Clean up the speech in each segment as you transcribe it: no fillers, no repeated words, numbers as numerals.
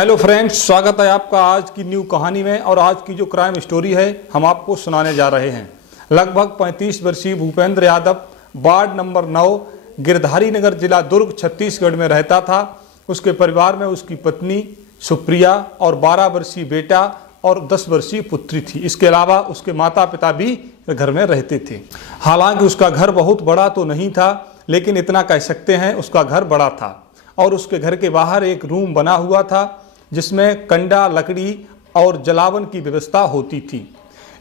Hello friends, स्वागत है आपका आज की न्यू कहानी में। और आज की जो क्राइम स्टोरी है हम आपको सुनाने जा रहे हैं। लगभग 35 वर्षीय भूपेंद्र यादव वार्ड नंबर 9 गिरधारी नगर जिला दुर्ग छत्तीसगढ़ में रहता था। उसके परिवार में उसकी पत्नी सुप्रिया और 12 वर्षीय बेटा और 10 वर्षीय पुत्री थी। इसके अलावा उसके माता पिता भी घर में रहते थे। हालांकि उसका घर बहुत बड़ा तो नहीं था, लेकिन इतना कह सकते हैं उसका घर बड़ा था। और उसके घर के बाहर एक रूम बना हुआ था जिसमें कंडा, लकड़ी और जलावन की व्यवस्था होती थी।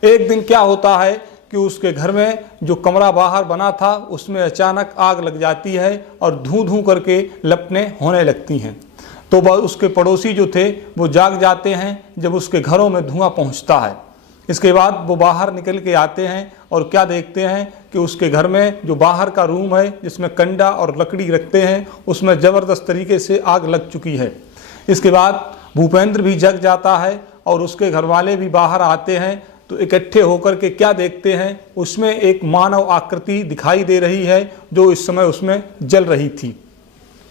एक दिन क्या होता है कि उसके घर में जो कमरा बाहर बना था उसमें अचानक आग लग जाती है और धूं धूं करके लपटें होने लगती हैं। तो वह उसके पड़ोसी जो थे वो जाग जाते हैं जब उसके घरों में धुआं पहुंचता है। इसके बाद वो बाहर निकल के आते हैं और क्या देखते हैं कि उसके घर में जो बाहर का रूम है जिसमें कंडा और लकड़ी रखते हैं उसमें ज़बरदस्त तरीके से आग लग चुकी है। इसके बाद भूपेंद्र भी जग जाता है और उसके घर वाले भी बाहर आते हैं। तो इकट्ठे होकर के क्या देखते हैं, उसमें एक मानव आकृति दिखाई दे रही है जो इस समय उसमें जल रही थी।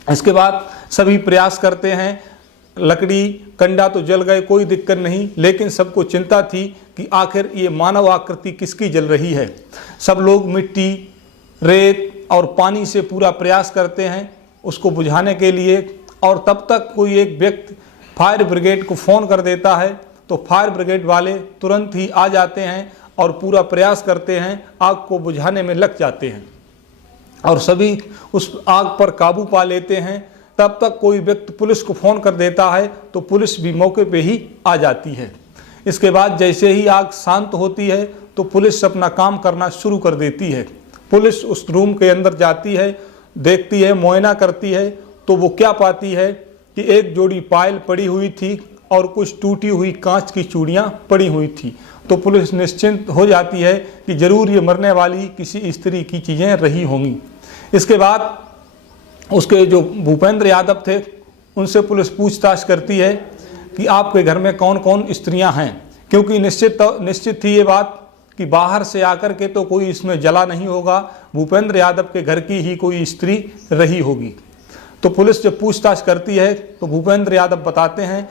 इसके बाद सभी प्रयास करते हैं। लकड़ी कंडा तो जल गए, कोई दिक्कत नहीं, लेकिन सबको चिंता थी कि आखिर ये मानव आकृति किसकी जल रही है। सब लोग मिट्टी, रेत और पानी से पूरा प्रयास करते हैं उसको बुझाने के लिए। और तब तक कोई एक व्यक्ति फायर ब्रिगेड को फ़ोन कर देता है। तो फायर ब्रिगेड वाले तुरंत ही आ जाते हैं और पूरा प्रयास करते हैं, आग को बुझाने में लग जाते हैं और सभी उस आग पर काबू पा लेते हैं। तब तक कोई व्यक्ति पुलिस को फ़ोन कर देता है तो पुलिस भी मौके पे ही आ जाती है। इसके बाद जैसे ही आग शांत होती है तो पुलिस अपना काम करना शुरू कर देती है। पुलिस उस रूम के अंदर जाती है, देखती है, मुआयना करती है। तो वो क्या पाती है कि एक जोड़ी पायल पड़ी हुई थी और कुछ टूटी हुई कांच की चूड़ियाँ पड़ी हुई थी। तो पुलिस निश्चिंत हो जाती है कि ज़रूर ये मरने वाली किसी स्त्री की चीज़ें रही होंगी। इसके बाद उसके जो भूपेंद्र यादव थे उनसे पुलिस पूछताछ करती है कि आपके घर में कौन कौन स्त्रियां हैं, क्योंकि निश्चित थी ये बात कि बाहर से आकर के तो कोई इसमें जला नहीं होगा, भूपेंद्र यादव के घर की ही कोई स्त्री रही होगी। तो पुलिस जब पूछताछ करती है तो भूपेंद्र यादव बताते हैं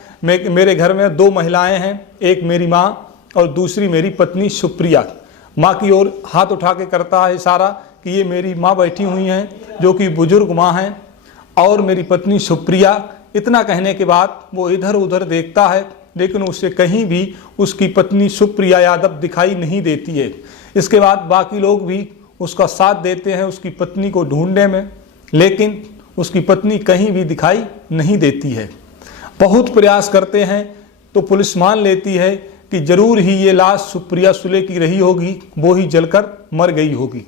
मेरे घर में 2 महिलाएं हैं, एक मेरी माँ और दूसरी मेरी पत्नी सुप्रिया। माँ की ओर हाथ उठा के करता है इशारा कि ये मेरी माँ बैठी हुई हैं जो कि बुजुर्ग माँ हैं, और मेरी पत्नी सुप्रिया। इतना कहने के बाद वो इधर उधर देखता है लेकिन उसे कहीं भी उसकी पत्नी सुप्रिया यादव दिखाई नहीं देती है। इसके बाद बाकी लोग भी उसका साथ देते हैं उसकी पत्नी को ढूंढने में, लेकिन उसकी पत्नी कहीं भी दिखाई नहीं देती है। बहुत प्रयास करते हैं तो पुलिस मान लेती है कि ज़रूर ही ये लाश सुप्रिया सुले की रही होगी, वो ही जलकर मर गई होगी।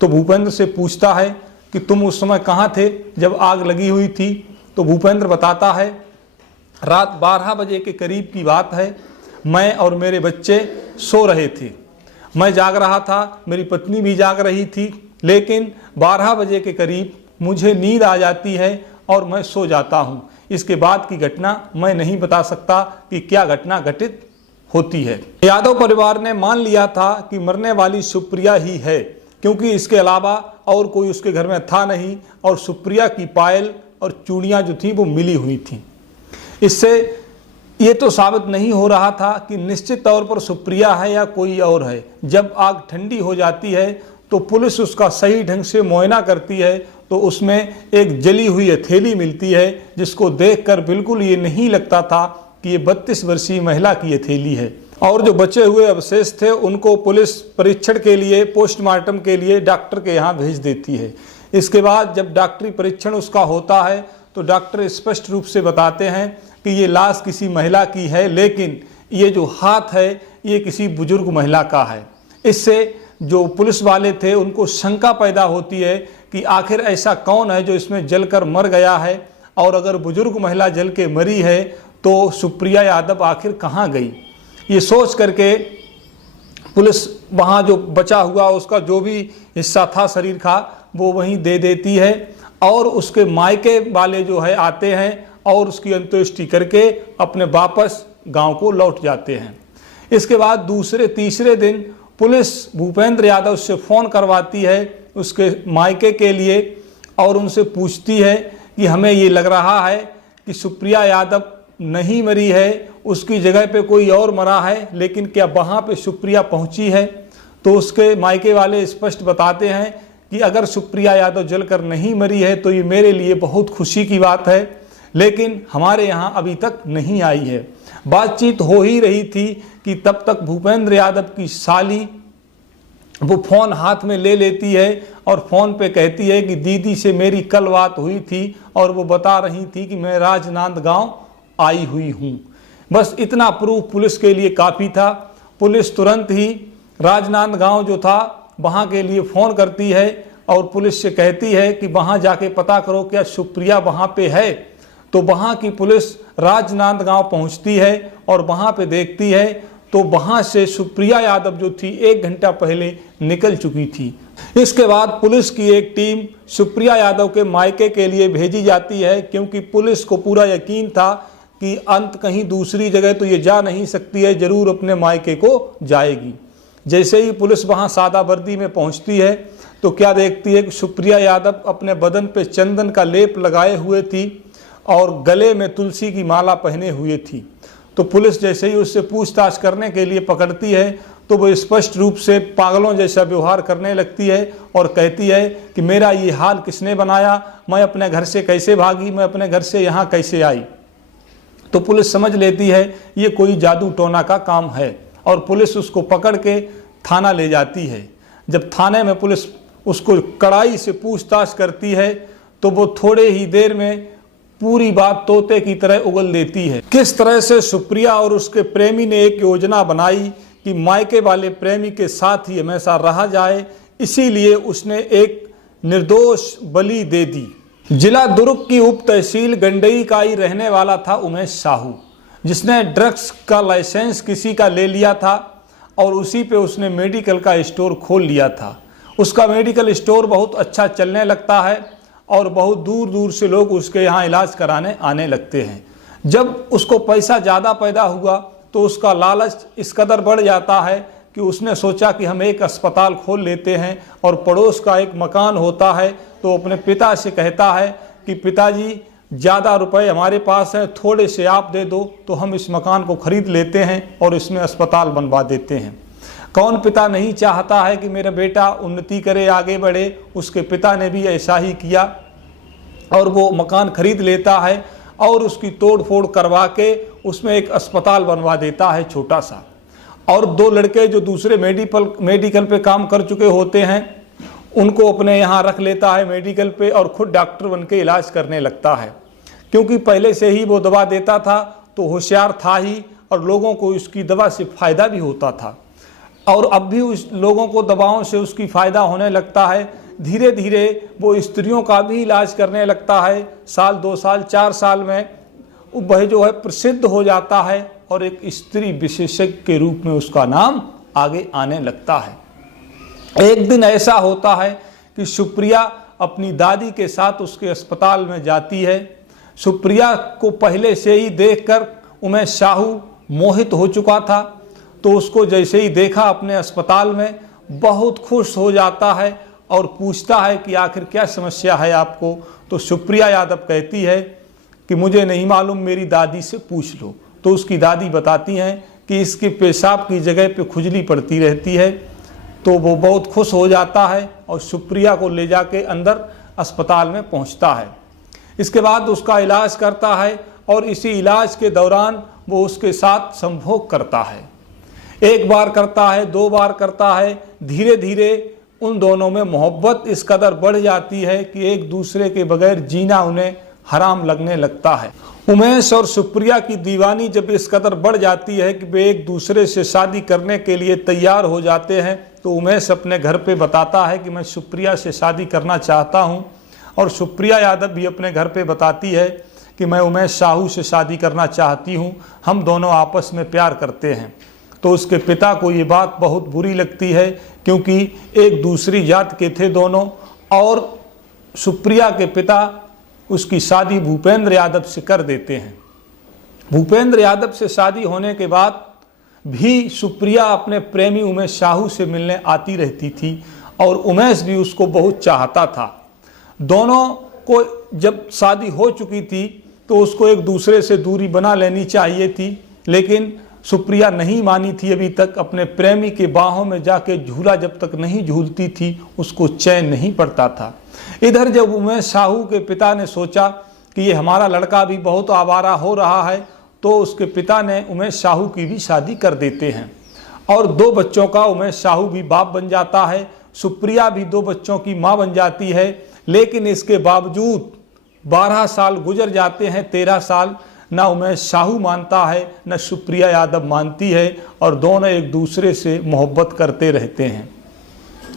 तो भूपेंद्र से पूछता है कि तुम उस समय कहाँ थे जब आग लगी हुई थी। तो भूपेंद्र बताता है रात 12 बजे के करीब की बात है। मैं और मेरे बच्चे सो रहे थे, मैं जाग रहा था, मेरी पत्नी भी जाग रही थी, लेकिन 12 बजे के करीब मुझे नींद आ जाती है और मैं सो जाता हूँ। इसके बाद की घटना मैं नहीं बता सकता कि क्या घटना घटित होती है। यादव परिवार ने मान लिया था कि मरने वाली सुप्रिया ही है, क्योंकि इसके अलावा और कोई उसके घर में था नहीं और सुप्रिया की पायल और चूड़ियाँ जो थी वो मिली हुई थी। इससे ये तो साबित नहीं हो रहा था कि निश्चित तौर पर सुप्रिया है या कोई और है। जब आग ठंडी हो जाती है तो पुलिस उसका सही ढंग से मुआयना करती है तो उसमें एक जली हुई हथेली मिलती है जिसको देखकर बिल्कुल ये नहीं लगता था कि ये 32 वर्षीय महिला की हथेली है। और जो बचे हुए अवशेष थे उनको पुलिस परीक्षण के लिए, पोस्टमार्टम के लिए डॉक्टर के यहाँ भेज देती है। इसके बाद जब डॉक्टरी परीक्षण उसका होता है तो डॉक्टर स्पष्ट रूप से बताते हैं कि ये लाश किसी महिला की है, लेकिन ये जो हाथ है ये किसी बुजुर्ग महिला का है। इससे जो पुलिस वाले थे उनको शंका पैदा होती है कि आखिर ऐसा कौन है जो इसमें जलकर मर गया है, और अगर बुजुर्ग महिला जल के मरी है तो सुप्रिया यादव आखिर कहाँ गई। ये सोच करके पुलिस वहाँ जो बचा हुआ उसका जो भी हिस्सा था शरीर का वो वहीं दे देती है, और उसके मायके वाले जो है आते हैं और उसकी अंत्येष्टि करके अपने वापस गांव को लौट जाते हैं। इसके बाद दूसरे तीसरे दिन पुलिस भूपेंद्र यादव से फ़ोन करवाती है उसके मायके के लिए और उनसे पूछती है कि हमें ये लग रहा है कि सुप्रिया यादव नहीं मरी है, उसकी जगह पे कोई और मरा है, लेकिन क्या वहाँ पे सुप्रिया पहुँची है? तो उसके मायके वाले स्पष्ट बताते हैं कि अगर सुप्रिया यादव जलकर नहीं मरी है तो ये मेरे लिए बहुत खुशी की बात है, लेकिन हमारे यहाँ अभी तक नहीं आई है। बातचीत हो ही रही थी कि तब तक भूपेंद्र यादव की साली वो फ़ोन हाथ में ले लेती है और फ़ोन पे कहती है कि दीदी से मेरी कल बात हुई थी और वो बता रही थी कि मैं राजनांदगांव आई हुई हूँ। बस इतना प्रूफ पुलिस के लिए काफ़ी था। पुलिस तुरंत ही राजनांदगांव जो था वहाँ के लिए फ़ोन करती है और पुलिस से कहती है कि वहाँ जाके पता करो क्या सुप्रिया वहाँ पे है। तो वहाँ की पुलिस राजनांदगांव पहुँचती है और वहाँ पे देखती है तो वहाँ से सुप्रिया यादव जो थी 1 घंटा पहले निकल चुकी थी। इसके बाद पुलिस की एक टीम सुप्रिया यादव के मायके के लिए भेजी जाती है, क्योंकि पुलिस को पूरा यकीन था कि अंत कहीं दूसरी जगह तो ये जा नहीं सकती है, ज़रूर अपने मायके को जाएगी। जैसे ही पुलिस वहाँ सादा वर्दी में पहुँचती है तो क्या देखती है कि सुप्रिया यादव अपने बदन पे चंदन का लेप लगाए हुए थी और गले में तुलसी की माला पहने हुए थी। तो पुलिस जैसे ही उससे पूछताछ करने के लिए पकड़ती है तो वो स्पष्ट रूप से पागलों जैसा व्यवहार करने लगती है और कहती है कि मेरा ये हाल किसने बनाया, मैं अपने घर से कैसे भागी, मैं अपने घर से यहाँ कैसे आई। तो पुलिस समझ लेती है ये कोई जादू टोना का काम है और पुलिस उसको पकड़ के थाना ले जाती है। जब थाने में पुलिस उसको कड़ाई से पूछताछ करती है तो वो थोड़े ही देर में पूरी बात तोते की तरह उगल देती है। किस तरह से सुप्रिया और उसके प्रेमी ने एक योजना बनाई कि मायके वाले प्रेमी के साथ ही हमेशा रहा जाए, इसीलिए उसने एक निर्दोष बलि दे दी। जिला दुर्ग की उप तहसील गंडई का ही रहने वाला था उमेश साहू, जिसने ड्रग्स का लाइसेंस किसी का ले लिया था और उसी पे उसने मेडिकल का स्टोर खोल लिया था। उसका मेडिकल स्टोर बहुत अच्छा चलने लगता है और बहुत दूर दूर से लोग उसके यहाँ इलाज कराने आने लगते हैं। जब उसको पैसा ज़्यादा पैदा हुआ तो उसका लालच इस कदर बढ़ जाता है कि उसने सोचा कि हम एक अस्पताल खोल लेते हैं, और पड़ोस का एक मकान होता है तो अपने पिता से कहता है कि पिताजी ज़्यादा रुपए हमारे पास हैं, थोड़े से आप दे दो तो हम इस मकान को ख़रीद लेते हैं और इसमें अस्पताल बनवा देते हैं। कौन पिता नहीं चाहता है कि मेरा बेटा उन्नति करे, आगे बढ़े। उसके पिता ने भी ऐसा ही किया और वो मकान खरीद लेता है और उसकी तोड़ फोड़ करवा के उसमें एक अस्पताल बनवा देता है छोटा सा। और 2 लड़के जो दूसरे मेडिकल पे काम कर चुके होते हैं उनको अपने यहाँ रख लेता है मेडिकल पे और खुद डॉक्टर बन के इलाज करने लगता है। क्योंकि पहले से ही वो दवा देता था तो होशियार था ही और लोगों को उसकी दवा से फ़ायदा भी होता था, और अब भी उस लोगों को दवाओं से उसकी फ़ायदा होने लगता है। धीरे धीरे वो स्त्रियों का भी इलाज करने लगता है। साल 2 साल 4 साल में वह जो है प्रसिद्ध हो जाता है और एक स्त्री विशेषज्ञ के रूप में उसका नाम आगे आने लगता है। एक दिन ऐसा होता है कि सुप्रिया अपनी दादी के साथ उसके अस्पताल में जाती है। सुप्रिया को पहले से ही देखकर उमेश साहू मोहित हो चुका था, तो उसको जैसे ही देखा अपने अस्पताल में बहुत खुश हो जाता है और पूछता है कि आखिर क्या समस्या है आपको। तो सुप्रिया यादव कहती है कि मुझे नहीं मालूम, मेरी दादी से पूछ लो। तो उसकी दादी बताती हैं कि इसके पेशाब की जगह पे खुजली पड़ती रहती है। तो वो बहुत खुश हो जाता है और सुप्रिया को ले जाके अंदर अस्पताल में पहुंचता है। इसके बाद उसका इलाज करता है और इसी इलाज के दौरान वो उसके साथ संभोग करता है। 1 बार करता है, 2 बार करता है। धीरे धीरे उन दोनों में मोहब्बत इस कदर बढ़ जाती है कि एक दूसरे के बगैर जीना उन्हें हराम लगने लगता है। उमेश और सुप्रिया की दीवानी जब इस कदर बढ़ जाती है कि वे एक दूसरे से शादी करने के लिए तैयार हो जाते हैं, तो उमेश अपने घर पे बताता है कि मैं सुप्रिया से शादी करना चाहता हूँ, और सुप्रिया यादव भी अपने घर पे बताती है कि मैं उमेश साहू से शादी करना चाहती हूँ, हम दोनों आपस में प्यार करते हैं। तो उसके पिता को ये बात बहुत बुरी लगती है, क्योंकि एक दूसरी जात के थे दोनों, और सुप्रिया के पिता उसकी शादी भूपेंद्र यादव से कर देते हैं। भूपेंद्र यादव से शादी होने के बाद भी सुप्रिया अपने प्रेमी उमेश साहू से मिलने आती रहती थी और उमेश भी उसको बहुत चाहता था। दोनों को जब शादी हो चुकी थी तो उसको एक दूसरे से दूरी बना लेनी चाहिए थी, लेकिन सुप्रिया नहीं मानी थी अभी तक। अपने प्रेमी के बाहों में जाके झूला जब तक नहीं झूलती थी उसको चैन नहीं पड़ता था। इधर जब उमेश साहू के पिता ने सोचा कि ये हमारा लड़का भी बहुत आवारा हो रहा है, तो उसके पिता ने उमेश साहू की भी शादी कर देते हैं और 2 बच्चों का उमेश साहू भी बाप बन जाता है। सुप्रिया भी 2 बच्चों की माँ बन जाती है। लेकिन इसके बावजूद 12 साल गुजर जाते हैं, 13 साल, ना उमेश साहू मानता है न सुप्रिया यादव मानती है और दोनों एक दूसरे से मोहब्बत करते रहते हैं।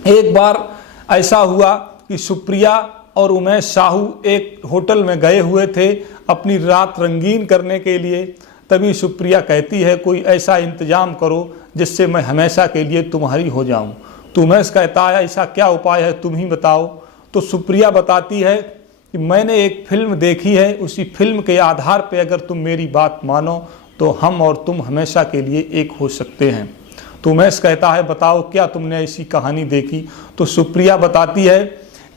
एक बार ऐसा हुआ कि सुप्रिया और उमेश साहू एक होटल में गए हुए थे अपनी रात रंगीन करने के लिए। तभी सुप्रिया कहती है कोई ऐसा इंतजाम करो जिससे मैं हमेशा के लिए तुम्हारी हो जाऊं। तो उमेश कहता है ऐसा क्या उपाय है, तुम ही बताओ। तो सुप्रिया बताती है कि मैंने एक फिल्म देखी है, उसी फिल्म के आधार पर अगर तुम मेरी बात मानो तो हम और तुम हमेशा के लिए एक हो सकते हैं। तो उमेश कहता है बताओ क्या तुमने ऐसी कहानी देखी। तो सुप्रिया बताती है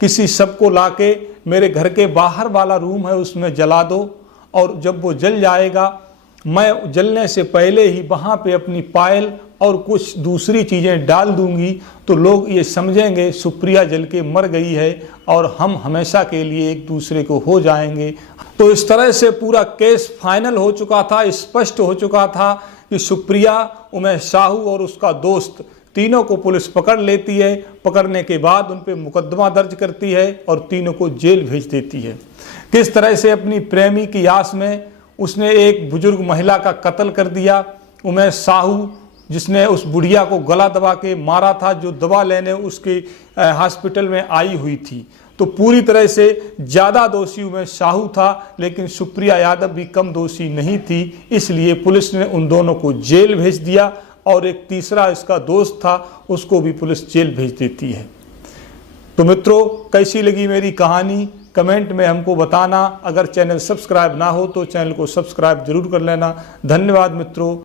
किसी शव को लाके मेरे घर के बाहर वाला रूम है उसमें जला दो, और जब वो जल जाएगा मैं जलने से पहले ही वहाँ पे अपनी पायल और कुछ दूसरी चीज़ें डाल दूंगी, तो लोग ये समझेंगे सुप्रिया जल के मर गई है और हम हमेशा के लिए एक दूसरे को हो जाएंगे। तो इस तरह से पूरा केस फाइनल हो चुका था, स्पष्ट हो चुका था कि सुप्रिया, उमेश साहू और उसका दोस्त तीनों को पुलिस पकड़ लेती है। पकड़ने के बाद उन पर मुकदमा दर्ज करती है और तीनों को जेल भेज देती है। किस तरह से अपनी प्रेमी की आस में उसने एक बुजुर्ग महिला का कत्ल कर दिया। उमेश साहू जिसने उस बुढ़िया को गला दबा के मारा था, जो दवा लेने उसके हॉस्पिटल में आई हुई थी। तो पूरी तरह से ज़्यादा दोषी उमेश साहू था, लेकिन सुप्रिया यादव भी कम दोषी नहीं थी। इसलिए पुलिस ने उन दोनों को जेल भेज दिया और एक तीसरा इसका दोस्त था उसको भी पुलिस जेल भेज देती है। तो मित्रों, कैसी लगी मेरी कहानी कमेंट में हमको बताना। अगर चैनल सब्सक्राइब ना हो तो चैनल को सब्सक्राइब जरूर कर लेना। धन्यवाद मित्रों।